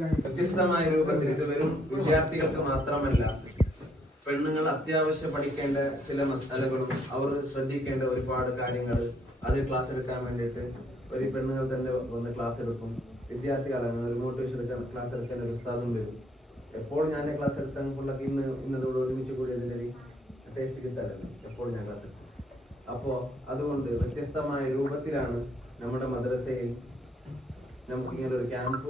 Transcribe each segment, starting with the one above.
വ്യത്യസ്തമായ രൂപത്തിൽ ഇത് വെറും വിദ്യാർത്ഥികൾക്ക് മാത്രമല്ല, പെണ്ണുങ്ങൾ അത്യാവശ്യം പഠിക്കേണ്ട ചില മസാലകളും അവർ ശ്രദ്ധിക്കേണ്ട ഒരുപാട് കാര്യങ്ങൾ അത് ക്ലാസ് എടുക്കാൻ വേണ്ടിയിട്ട് ഒരു പെണ്ണുങ്ങൾ തന്നെ വന്ന് ക്ലാസ് എടുക്കും. വിദ്യാർത്ഥികളാണ്, ഒരു മോട്ടിവേഷൻ എടുക്കാൻ ക്ലാസ് എടുക്കാൻ ഒരു ഉസ്താദും വരും. എപ്പോഴും ഞാൻ ക്ലാസ് എടുക്കാൻ പിള്ളേർക്ക് ഇന്നതോട് ഒരുമിച്ച് കൂടി അതിൻ്റെ ഒരു ടേസ്റ്റ് കിട്ടാറില്ല. എപ്പോഴും ഞാൻ ക്ലാസ് എടുക്കും. അപ്പോൾ അതുകൊണ്ട് വ്യത്യസ്തമായ രൂപത്തിലാണ് നമ്മുടെ മദ്രസയിൽ നമുക്കിങ്ങനെ ഒരു ക്യാമ്പ്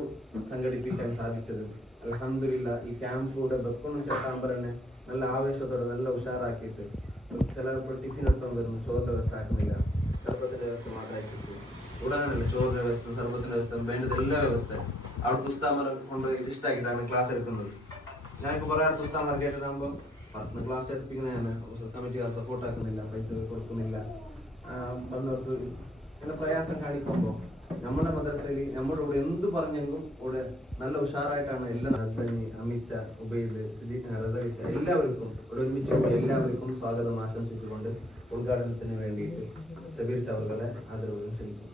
സംഘടിപ്പിക്കാൻ സാധിച്ചത്. അൽഹംദുലില്ലാ, ഈ ക്യാമ്പിലൂടെ വെക്കണം ചട്ടാമ്പരനെ നല്ല ആവേശത്തോടെ നല്ല ഉഷാറാക്കിയിട്ട് ചിലപ്പോൾ ടിഫിൻ എടുക്കാൻ വരുന്നു, ചോറിന്റെ വ്യവസ്ഥ ആക്കുന്നില്ല, സർബത്തിന്റെ വ്യവസ്ഥ മാത്രമായി കിട്ടും. ഉടനല്ല ചോറിന്റെ വ്യവസ്ഥ, സർബത്തിന്റെ വ്യവസ്ഥ, വേണ്ടത് എല്ലാ വ്യവസ്ഥയും അവിടുത്തെ ഉസ്താമാരെ കൊണ്ട് ഇത് ഇഷ്ടമാക്കിയിട്ടാണ് ക്ലാസ് എടുക്കുന്നത്. ഞാനിപ്പോൾ കുറേ അടുത്ത ഉസ്താമാർ കേട്ടതാകുമ്പോൾ പുറത്തുനിന്ന് ക്ലാസ് എടുപ്പിക്കുന്നതാണ്, കമ്മിറ്റിക്കാർ സപ്പോർട്ട് ആക്കുന്നില്ല, പൈസ കൊടുക്കുന്നില്ല, വന്നവർക്ക് അങ്ങനെ പ്രയാസം കാണിക്കുമ്പോൾ നമ്മുടെ മദ്രസയിൽ നമ്മുടെ കൂടെ എന്ത് പറഞ്ഞെങ്കിലും കൂടെ നല്ല ഉഷാറായിട്ടാണ് എല്ലാം. അമിച്ച, ഉബൈദ്, റസവിച്ച എല്ലാവർക്കും ഇവിടെ ഒരുമിച്ച് കൂടി എല്ലാവർക്കും സ്വാഗതം ആശംസിച്ചുകൊണ്ട് ഉദ്ഘാടനത്തിന് വേണ്ടിയിട്ട് ഷബീർ സാറുകളെ ആദരവ് ക്ഷണിക്കും.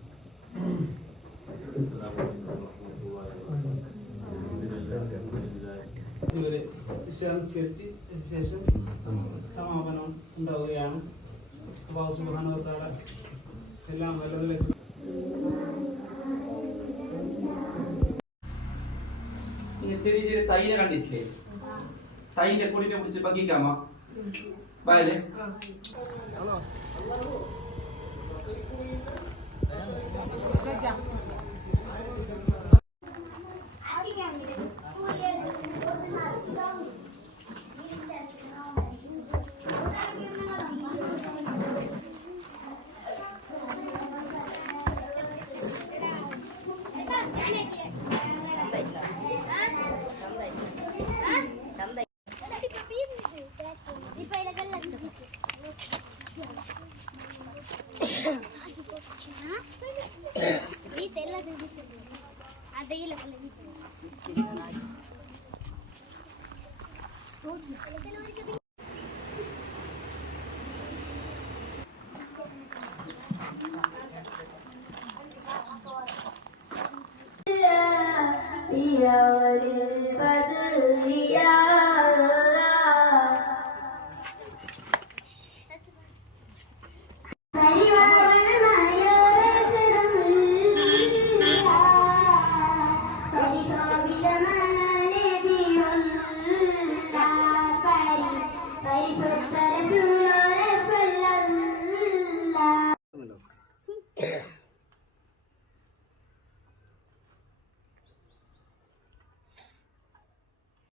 വിശ്രാമിച്ച് ശേഷം സമാപനം ഉണ്ടാവുകയാണ്. അല്ലാഹു സുബ്ഹാനഹു വ തആല എല്ലാം നല്ലതിലേക്ക് ചെറിയ ചെറിയ തൈനെ കണ്ടിട്ടില്ലേ? തൈന്റെ പൊടിനെ പിടിച്ച് പക്കിക്കാമോ ബായല്ലേ? പരിശുദ്ധ